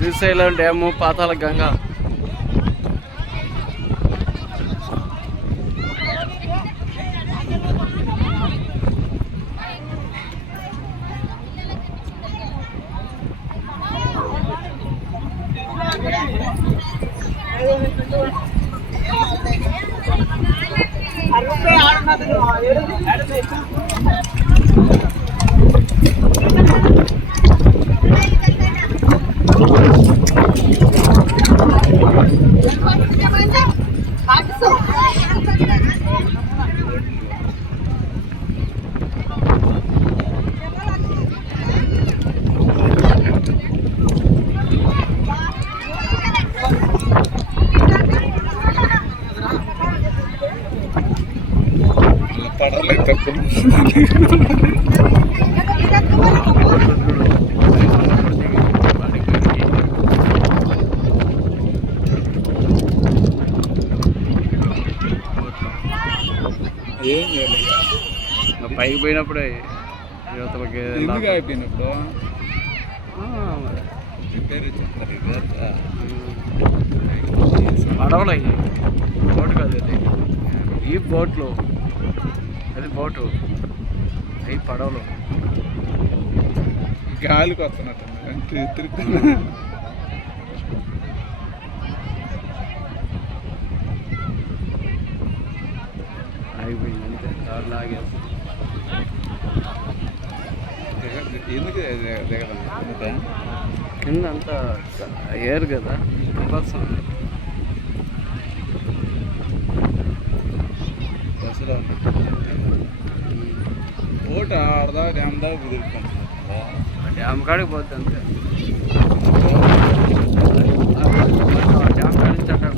Srisailam dam పాతాళ గంగ. పైకి పోయినప్పుడే యువతలకి అయిపోయినప్పుడు పడవలు అయ్యి బోటు కాదు అది, ఈ బోట్లు అది బోటు అవి పడవలు గాలికి వస్తున్నట్టు అయిపోయింది అంతే. దారి లాగేసి ఎందుకు దిగదా కింద అంతా ఏరు కదా బస్సు బస్సులో ఓట ఆడదా డ్యామ్ దాకా కుదురుకుంటుంది. డ్యామ్ కాడికి పోతుంది అంతే. డ్యామ్ కాడి నుంచి అక్కడ